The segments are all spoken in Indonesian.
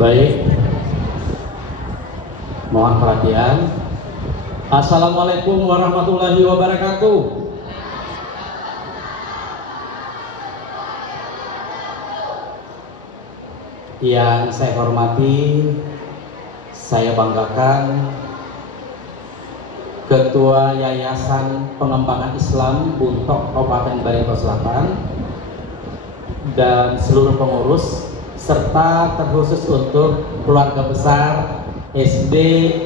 Baik, mohon perhatian. Assalamualaikum warahmatullahi wabarakatuh. Yang saya hormati, saya banggakan Ketua Yayasan Pengembangan Islam Buntok Kabupaten Barito Selatan dan seluruh pengurus, serta terkhusus untuk keluarga besar SD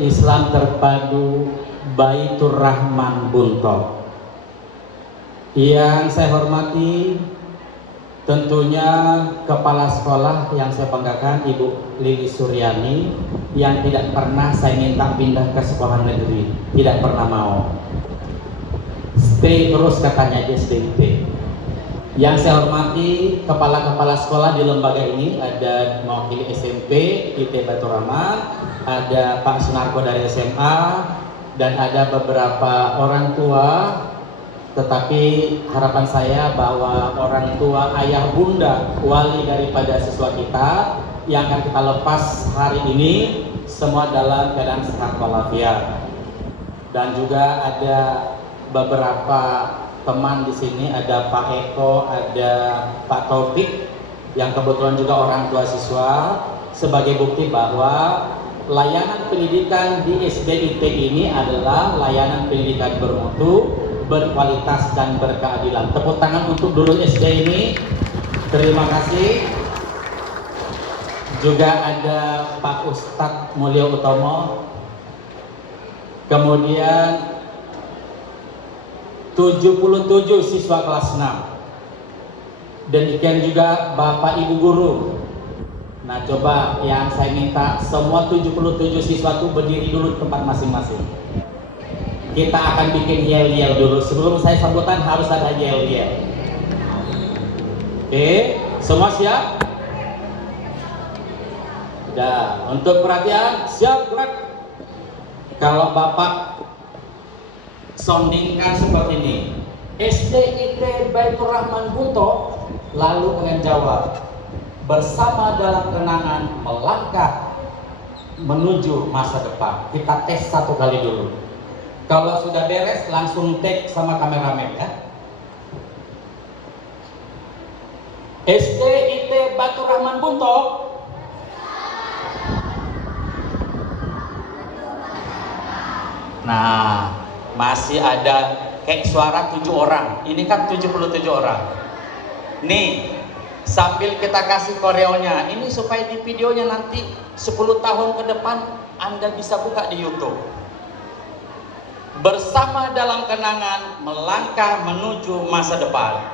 Islam Terpadu Baitur Rahman Buntok. Yang saya hormati tentunya kepala sekolah yang saya banggakan, Ibu Lili Suryani, yang tidak pernah saya minta pindah ke sekolah negeri, tidak pernah mau, stay terus katanya di SDIT. Yang saya hormati kepala-kepala sekolah di lembaga ini, ada mewakili SMP IT Baitur Rahman, ada Pak Sunarko dari SMA, dan ada beberapa orang tua. Tetapi harapan saya bahwa orang tua, ayah, bunda, wali daripada siswa kita yang akan kita lepas hari ini semua dalam keadaan sehat walafiat. Dan juga ada beberapa teman di sini, ada Pak Eko, ada Pak Taufik yang kebetulan juga orang tua siswa, sebagai bukti bahwa layanan pendidikan di SDIT ini adalah layanan pendidikan bermutu, berkualitas dan berkeadilan. Tepuk tangan untuk dulu SD ini. Terima kasih. Juga ada Pak Ustadz Mulyo Utomo. Kemudian 77 siswa kelas 6. Demikian juga Bapak Ibu guru. Nah, coba yang saya minta semua 77 siswa itu berdiri dulu di tempat masing-masing. Kita akan bikin yel-yel dulu. Sebelum saya sambutan harus ada yel-yel. Oke, semua siap? Udah, untuk perhatian, siap gerak. Kalau Bapak soundingkan seperti ini, SDIT Baitur Rahman Buntok, lalu kalian jawab, bersama dalam kenangan melangkah menuju masa depan. Kita tes satu kali dulu. Kalau sudah beres langsung take sama kameramen ya. SDIT Baitur Rahman Buntok. Nah, masih ada kayak suara 7 orang. Ini kan 77 orang. Nih, sambil kita kasih koreonya, ini supaya di videonya nanti 10 tahun ke depan Anda bisa buka di YouTube. Bersama dalam kenangan melangkah menuju masa depan.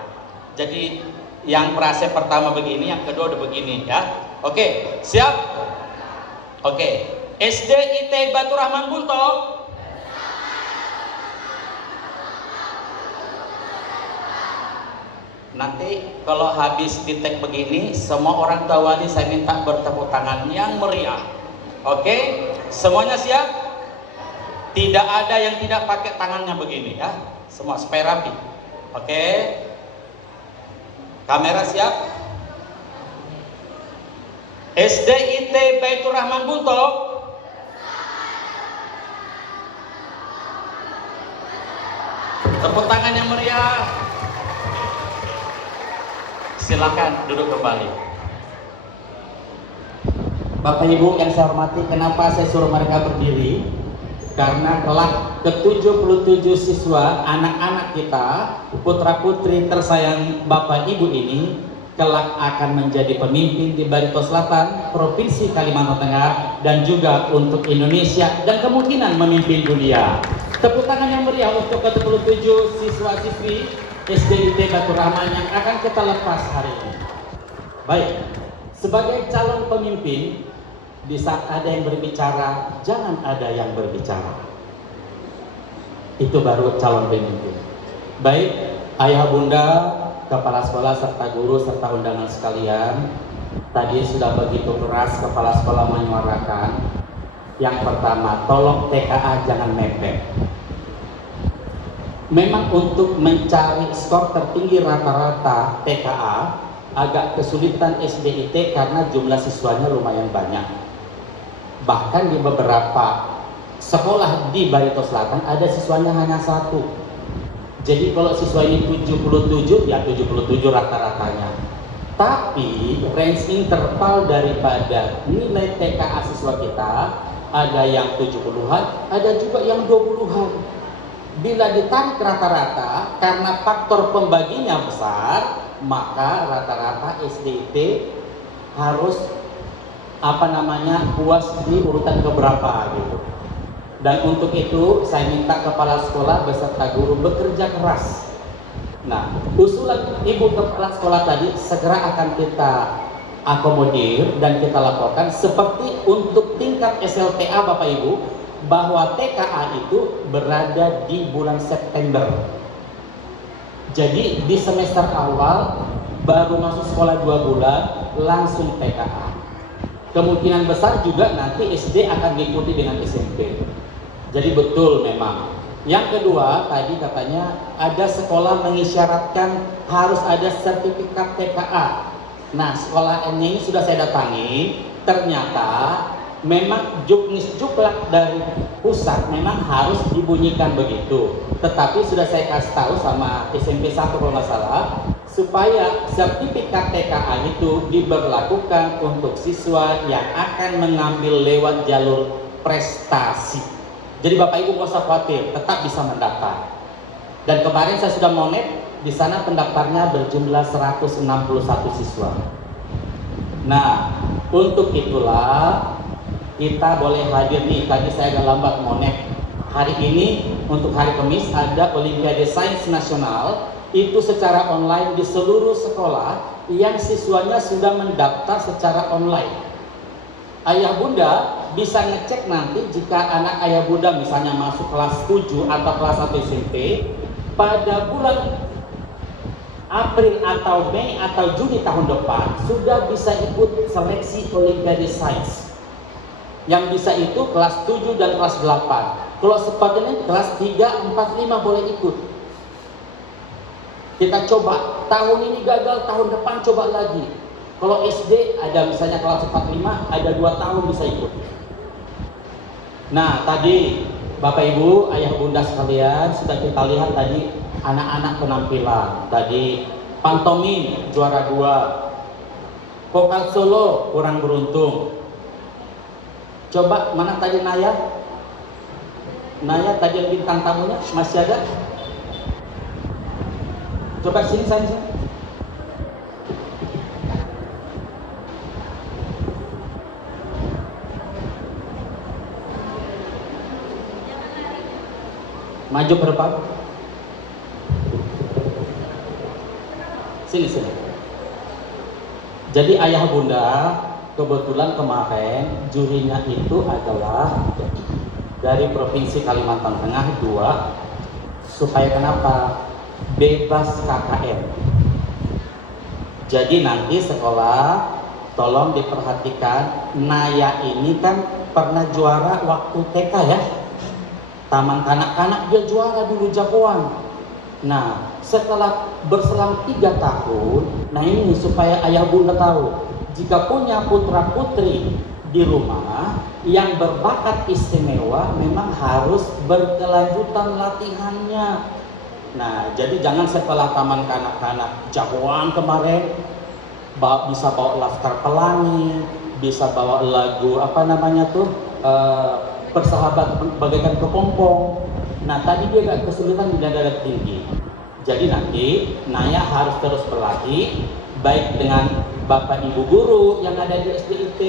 Jadi yang frase pertama begini, yang kedua udah begini ya. Oke, siap? Oke. SDIT Baitur Rahman Buntok. Nanti kalau habis di tag begini, semua orang tua wali saya minta bertepuk tangan yang meriah. Oke, semuanya siap? Tidak ada yang tidak pakai tangannya begini ya. Semua supaya rapi. Oke. Kamera siap? SDIT Baitur Rahman Buntok. Tepuk tangan yang meriah. Silakan duduk kembali. Bapak Ibu yang saya hormati, kenapa saya suruh mereka berdiri? Karena kelak ke-77 siswa, anak-anak kita, putra-putri tersayang Bapak Ibu ini, kelak akan menjadi pemimpin di Barito Selatan, Provinsi Kalimantan Tengah, dan juga untuk Indonesia, dan kemungkinan memimpin dunia. Tepuk tangan yang meriah untuk ke-77 siswa-siswi SDIT Baitur Rahman yang akan kita lepas hari ini. Baik, sebagai calon pemimpin, di saat ada yang berbicara, jangan ada yang berbicara. Itu baru calon pemimpin. Baik, ayah bunda, kepala sekolah serta guru serta undangan sekalian, tadi sudah begitu keras kepala sekolah menyuarakan. Yang pertama, tolong TKA jangan mepet. Memang untuk mencari skor tertinggi rata-rata TKA agak kesulitan SDIT karena jumlah siswanya lumayan banyak. Bahkan di beberapa sekolah di Barito Selatan ada siswanya hanya satu. Jadi kalau siswa ini 77, ya 77 rata-ratanya. Tapi range interval daripada nilai TKA siswa kita ada yang 70-an, ada juga yang 20-an. Bila ditarik rata-rata karena faktor pembaginya besar, maka rata-rata SDIT harus puas di urutan keberapa gitu. Dan untuk itu saya minta kepala sekolah beserta guru bekerja keras. Nah, usulan ibu kepala sekolah tadi segera akan kita akomodir dan kita laporkan, seperti untuk tingkat SLTA Bapak Ibu, bahwa TKA itu berada di bulan September. Jadi di semester awal baru masuk sekolah 2 bulan langsung TKA. Kemungkinan besar juga nanti SD akan diikuti dengan SMP. Jadi betul memang. Yang kedua, tadi katanya ada sekolah mengisyaratkan harus ada sertifikat TKA. Nah, sekolah ini sudah saya datangi, ternyata memang juknis juklak dari pusat memang harus dibunyikan begitu. Tetapi sudah saya kasih tahu sama SMP 1 kalau nggak salah, supaya sertifikat TKA itu diberlakukan untuk siswa yang akan mengambil lewat jalur prestasi. Jadi Bapak Ibu nggak usah khawatir, tetap bisa mendaftar. Dan kemarin saya sudah monet, di sana pendaftarnya berjumlah 161 siswa. Nah, untuk itulah kita boleh hadir nih. Tadi saya agak lambat monet. Hari ini untuk hari Kamis ada Olimpiade Sains Nasional, itu secara online di seluruh sekolah yang siswanya sudah mendaftar secara online. Ayah bunda bisa ngecek nanti jika anak ayah bunda misalnya masuk kelas 7 atau kelas 1 SMP, pada bulan April atau Mei atau Juni tahun depan sudah bisa ikut seleksi Olimpiade Sains. Yang bisa itu kelas 7 dan kelas 8. Kalau seperti kelas 3, 4, 5 boleh ikut. Kita coba, tahun ini gagal, tahun depan coba lagi. Kalau SD ada misalnya kelas 4, 5, ada 2 tahun bisa ikut. Nah, tadi Bapak Ibu, ayah bunda sekalian, sudah kita lihat tadi anak-anak penampilan. Tadi pantomim juara 2, vokal solo kurang beruntung. Coba mana tadi Naya? Naya tadi yang bintang tamunya masih ada? Coba sini saja. Maju ke depan. Sini. Jadi ayah bunda, kebetulan kemarin jurinya itu adalah dari Provinsi Kalimantan Tengah 2, supaya kenapa? Bebas KKN. Jadi nanti sekolah tolong diperhatikan, Naya ini kan pernah juara waktu TK ya, taman kanak-kanak dia juara dulu jagoan. Nah, setelah berselang 3 tahun, nah ini supaya ayah bunda tahu, jika punya putra putri di rumah yang berbakat istimewa memang harus berkelanjutan latihannya. Nah, jadi jangan setelah taman kanak-kanak jagoan kemarin bisa bawa Laskar Pelangi, bisa bawa lagu Persahabat bagaikan kepompong. Nah, tadi dia agak kesulitan di dada tinggi. Jadi nanti Naya harus terus berlatih, baik dengan Bapak Ibu guru yang ada di SDIT,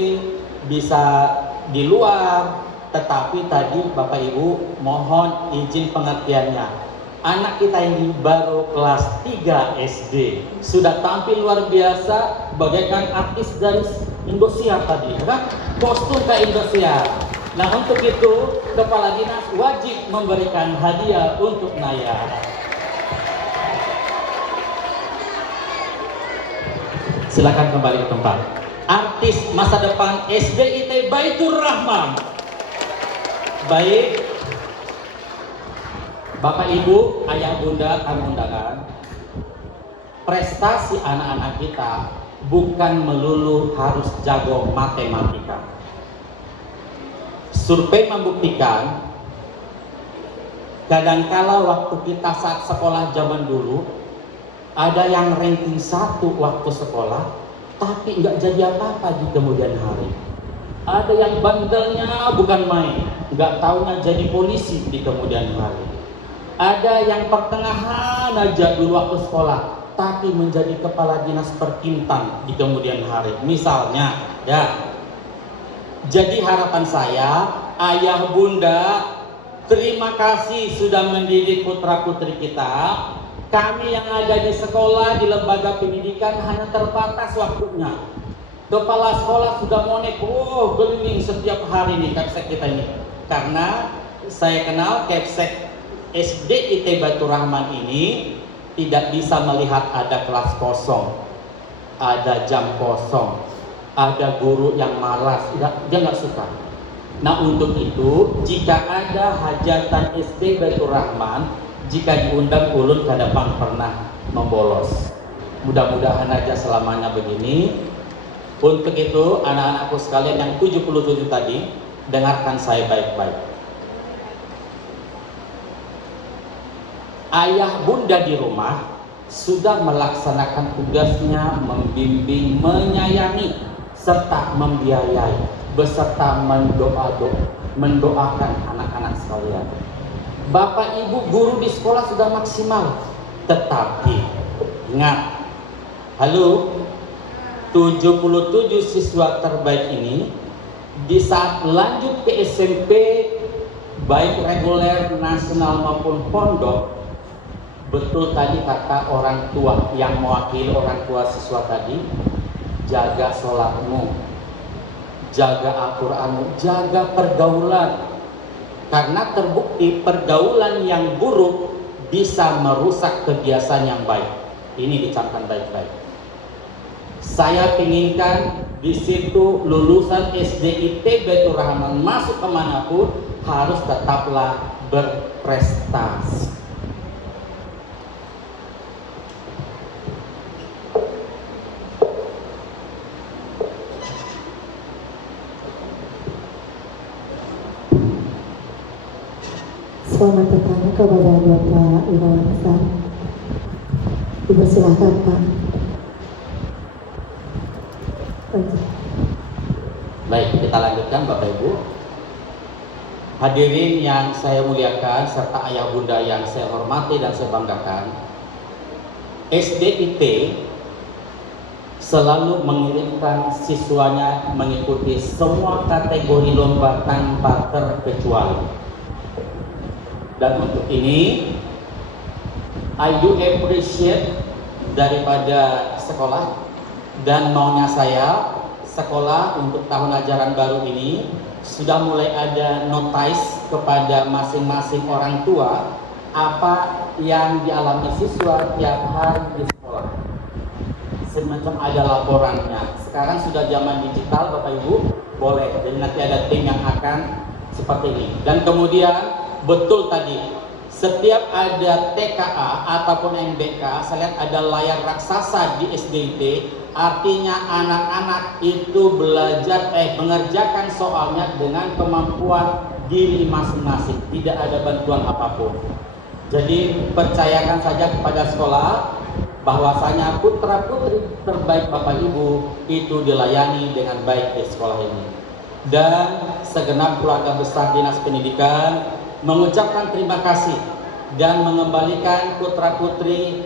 bisa di luar. Tetapi tadi Bapak Ibu mohon izin pengertiannya. Anak kita ini baru kelas 3 SD, sudah tampil luar biasa bagaikan artis dari Indosiar tadi, kan? Kostum ke Indosiar. Nah, untuk itu kepala dinas wajib memberikan hadiah untuk Naya. Silakan kembali ke tempat. Artis masa depan SDIT Baitur Rahman. Baik, Bapak Ibu, ayah bunda tamu undangan. prestasi anak-anak kita bukan melulu harus jago matematika. Survei membuktikan kadangkala waktu kita saat sekolah zaman dulu ada yang ranking 1 waktu sekolah tapi nggak jadi apa-apa di kemudian hari. Ada yang bandelnya bukan main, nggak taunya jadi polisi di kemudian hari. Ada yang pertengahan aja dulu waktu sekolah tapi menjadi kepala dinas perkintan di kemudian hari. Misalnya, ya. Jadi harapan saya, ayah bunda, terima kasih sudah mendidik putra putri kita. Kami yang ada di sekolah, di lembaga pendidikan hanya terbatas waktunya. Kepala sekolah sudah monek, keliling setiap hari nih Kepsek kita ini. Karena saya kenal Kepsek SD IT Baitur Rahman ini tidak bisa melihat ada kelas kosong, ada jam kosong, ada guru yang malas, dia nggak suka. Nah untuk itu, jika ada hajatan SD Baitur Rahman, jika diundang ulun ke depan pernah membolos. Mudah-mudahan aja selamanya begini. Untuk itu anak-anakku sekalian yang 77 tadi, dengarkan saya baik-baik. Ayah bunda di rumah sudah melaksanakan tugasnya membimbing, menyayangi, serta membiayai, beserta mendoakan anak-anak sekalian. Bapak ibu guru di sekolah sudah maksimal, tetapi ingat, halo, 77 siswa terbaik ini di saat lanjut ke SMP baik reguler, nasional maupun pondok, betul tadi kata orang tua yang mewakili orang tua siswa tadi, jaga sholatmu, jaga Al-Quranmu, jaga pergaulan, karena terbukti pergaulan yang buruk bisa merusak kebiasaan yang baik. Ini dicamkan baik-baik. Saya inginkan di situ lulusan SD IT Baitur Rahman masuk kemanapun harus tetaplah berprestasi. Selamat datang kepada Bapak Irawan Hasan. Ibu silakan Pak. Baik, kita lanjutkan Bapak Ibu. Hadirin yang saya muliakan serta ayah bunda yang saya hormati dan saya banggakan, SDIT selalu mengirimkan siswanya mengikuti semua kategori lomba tanpa terkecuali. Dan untuk ini, I do appreciate daripada sekolah dan maunya saya, sekolah untuk tahun ajaran baru ini sudah mulai ada notice kepada masing-masing orang tua apa yang dialami siswa tiap hari di sekolah. Semacam ada laporannya. Sekarang sudah zaman digital Bapak Ibu, boleh. Jadi nanti ada tim yang akan seperti ini. Dan kemudian betul tadi, setiap ada TKA ataupun MBK, saya lihat ada layar raksasa di SDIT, artinya anak-anak itu belajar mengerjakan soalnya dengan kemampuan diri masing-masing, tidak ada bantuan apapun. Jadi percayakan saja kepada sekolah bahwasanya putra-putri terbaik Bapak Ibu itu dilayani dengan baik di sekolah ini. Dan segenap keluarga besar Dinas Pendidikan mengucapkan terima kasih dan mengembalikan putra-putri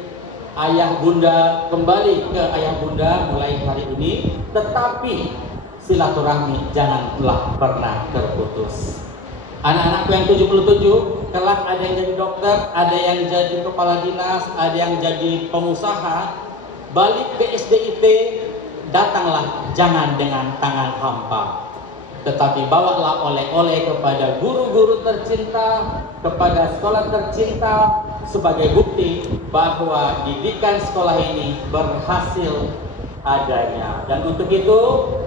ayah bunda kembali ke ayah bunda mulai hari ini, tetapi silaturahmi janganlah pernah terputus. Anak-anakku yang 77, kelak ada yang jadi dokter, ada yang jadi kepala dinas, ada yang jadi pengusaha, balik ke SDIT, datanglah jangan dengan tangan hampa, tetapi bawalah oleh-oleh kepada guru-guru tercinta, kepada sekolah tercinta, sebagai bukti bahwa didikan sekolah ini berhasil adanya. Dan untuk itu,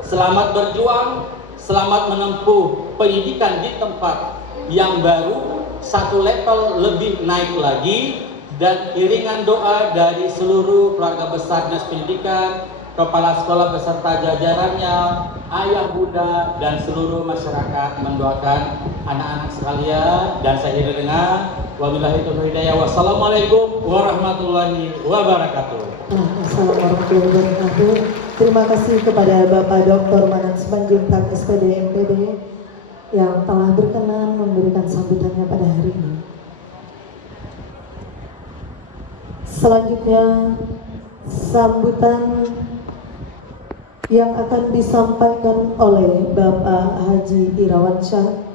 selamat berjuang, selamat menempuh pendidikan di tempat yang baru, satu level lebih naik lagi, dan iringan doa dari seluruh keluarga besar Dinas Pendidikan, kepala sekolah beserta jajarannya, ayah bunda dan seluruh masyarakat mendoakan anak-anak sekalian, dan saya akhiri dengan wabillahi taufiq hidayah. Wassalamualaikum warahmatullahi wabarakatuh. Assalamualaikum warahmatullahi wabarakatuh. Terima kasih kepada Bapak Dr. Manan Simanjuntak SPD MPD yang telah berkenan memberikan sambutannya pada hari ini. Selanjutnya, sambutan yang akan disampaikan oleh Bapak Haji Irawan Syah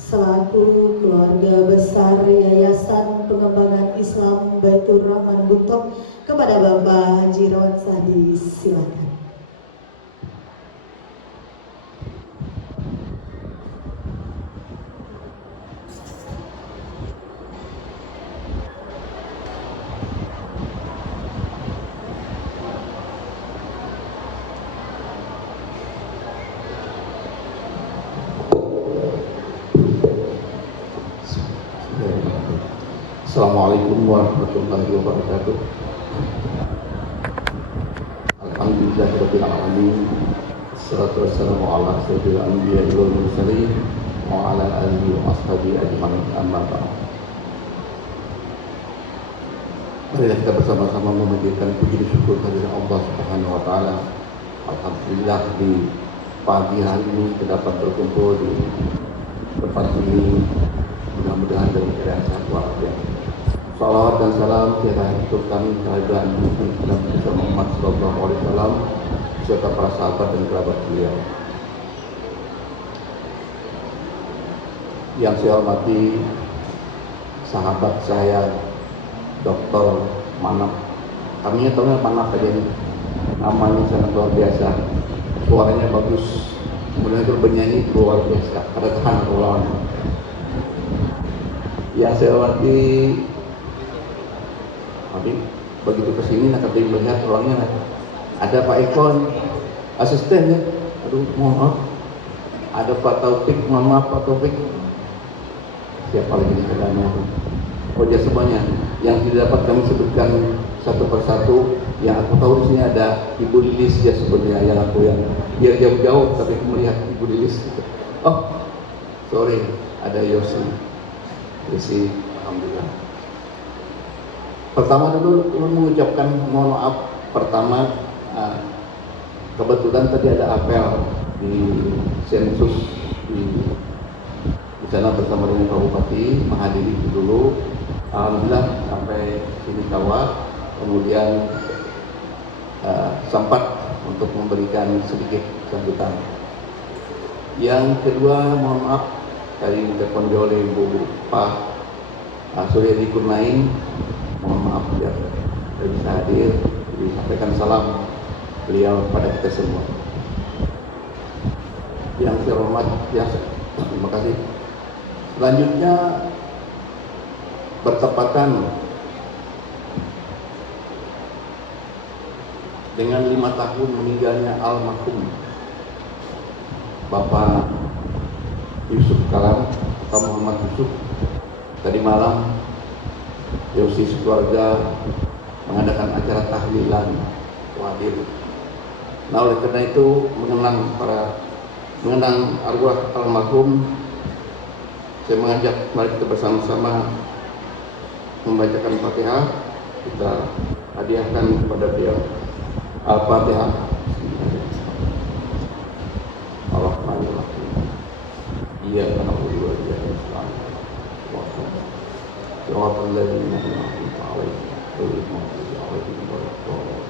selaku keluarga besar Yayasan Pengembangan Islam Baitur Rahman Buntok. Kepada Bapak Haji Irawan Syah disilakan. Assalamualaikum warahmatullahi wabarakatuh. Alhamdulillahirabbil alamin. Wassalatu wassalamu ala asyrofil anbiya'i wal mursalin wa ala alihi wa ashabihi ajmain. Amma ba'd. Marilah kita bersama-sama memanjatkan puji dan syukur kehadirat Allah Subhanahu wa taala. Alhamdulillah di pagi hari ini kita dapat berkumpul di tempat ini, mudah-mudahan dalam keadaan sehat walafiat. Salawat dan salam tiada untuk kami kehadiran Nabi Muhammad sallallahu alaihi wasallam serta para sahabat dan kerabat beliau. Yang saya hormati sahabat saya Dr. Manap. Kami tahu Manap aja nih. Namanya sangat luar biasa. Suaranya bagus. Kemudian itu bernyanyi luar biasa. Ada tahan lawan. Yang saya hormati, tapi begitu kesini nak kata melihat orangnya ada Pak Ekon asistennya, aduh mohon maaf, ada Pak Taufik, mohon maaf Pak Taufik, siapa lagi di dalamnya, wajah semuanya yang tidak dapat kami sebutkan satu persatu. Yang aku tahu di sini ada Ibu Lilis ya sebenarnya, yang aku yang biar jauh-jauh tapi aku melihat Ibu Lilis. Oh sorry, ada Yosi, alhamdulillah. Pertama dulu mengucapkan mohon maaf. Pertama, kebetulan tadi ada apel di sensus di sana bersama dengan Pak Bupati, menghadiri itu dulu. Alhamdulillah sampai sini kawat. Kemudian sempat untuk memberikan sedikit sambutan. Yang kedua, mohon maaf dari telepon oleh Bu Pak Suryadi Kurnain. Mohon maaf ya, tidak bisa hadir. Disampaikan salam beliau pada kita semua. Yang saya hormati, terima kasih. Selanjutnya bertepatan dengan 5 tahun meninggalnya almarhum Bapak Yusuf Kalam atau Muhammad Yusuf. Tadi malam Yosi sekeluarga mengadakan acara tahlilan hadir. Nah oleh karena itu mengenang arwah almarhum, saya mengajak mari kita bersama-sama membacakan Fatihah. Kita hadiahkan kepada beliau. Al-Fatihah. Ar-Rahmanir-Rahim. Iyyaka na'budu wa iyyaka nasta'in. Shiratal ladzina an'amta 'alaihim ghairil maghdubi 'alaihim waladdallin.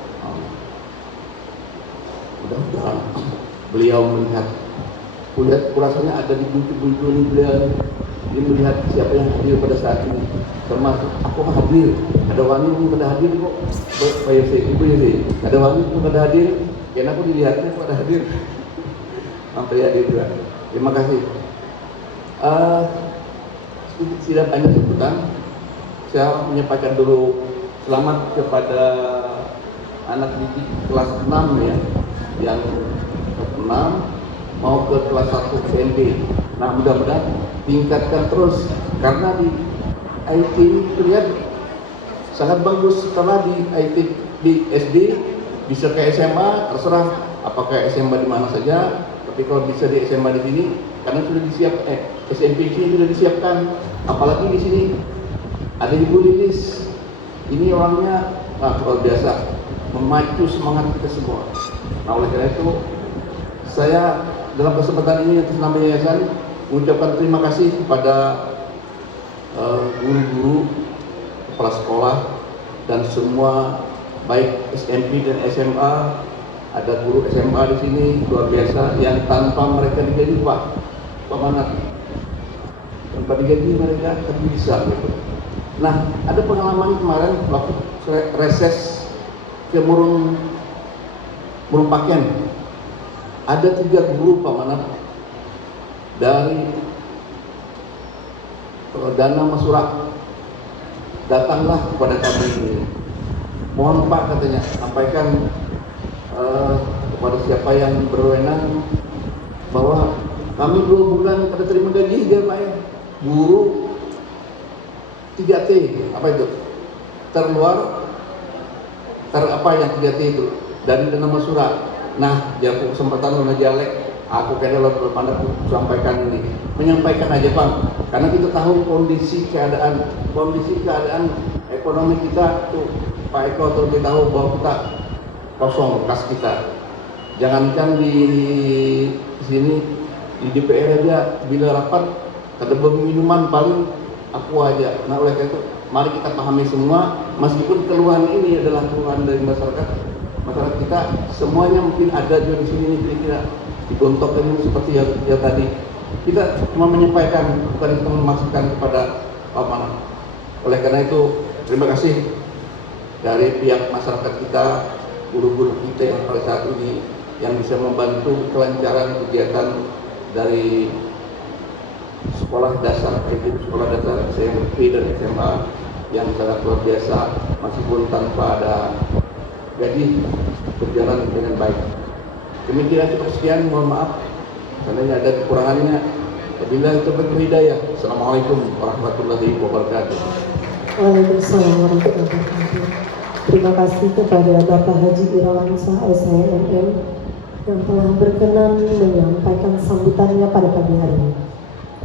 Mudah-mudahan beliau melihat, rasanya ada di buku-buku ini beliau. Dia melihat siapa yang hadir pada saat ini, termasuk aku hadir. Ada wangi pun pada hadir kok. Bayar saya ibu ya sih. Ada wangi pun pada hadir. Karena aku dilihatnya pada hadir. Sampai hadir juga. Terima kasih. Tidak banyak sebutan. Saya menyampaikan dulu selamat kepada anak didik kelas 6 ya, yang kelas 6 mau ke kelas 1 PNB. Nah mudah-mudahan tingkatkan terus, karena di IT ini terlihat sangat bagus. Setelah di IT di SD bisa ke SMA, terserah apakah SMA di mana saja. Tapi kalau bisa di SMA di sini, karena sudah SMP ini sudah disiapkan. Apalagi di sini ada Ibu Lilis. Ini orangnya luar biasa, memacu semangat kita semua. Nah, oleh karena itu saya dalam kesempatan ini atas nama yayasan mengucapkan terima kasih kepada guru-guru, kepala sekolah, dan semua baik SMP dan SMA. Ada guru SMA di sini luar biasa yang tanpa mereka digaji, Pak Manat, tanpa digaji mereka tapi bisa gitu. Nah, ada pengalaman kemarin waktu reses ke Murung Pakaian. Ada 3 guru Pak Manat dari Dana Masura datanglah kepada kami. Mohon Pak, katanya, sampaikan kepada siapa yang berwenang bahwa kami 2 bulan kada terima gaji ya Pak ya. Guru 3T, apa itu? Terluar, apa yang 3T itu? Dari Dana Masura. Nah, dia kesempatan luna jalek, aku kayaknya lo pandang sampaikan ini, menyampaikan aja Bang, karena kita tahu kondisi keadaan ekonomi kita tuh, Pak Eko tuh kita tahu bahwa kita kosong kas kita. Jangankan di sini di DPR aja bila rapat ada minuman paling aku aja. Nah, oleh karena itu mari kita pahami semua, meskipun keluhan ini adalah keluhan dari masyarakat kita semuanya mungkin ada juga di sini kira-kira digontok ini seperti yang tadi. Kita cuma menyampaikan, bukan kita memaksakan kepada Pak Manat. Oleh karena itu terima kasih dari pihak masyarakat kita, guru-guru kita yang pada saat ini yang bisa membantu kelancaran kegiatan dari sekolah dasar, SMP dan SMA yang sangat luar biasa, meskipun tanpa ada gaji berjalan dengan baik. Demikian cukup sekian, mohon maaf seandainya ada kekurangannya. Wabillahi taufiq wal hidayah. Assalamualaikum warahmatullahi wabarakatuh. Waalaikumsalam warahmatullahi wabarakatuh. Terima kasih kepada Bapak Haji Irawansyah SHMM yang telah berkenan menyampaikan sambutannya pada pagi hari ini.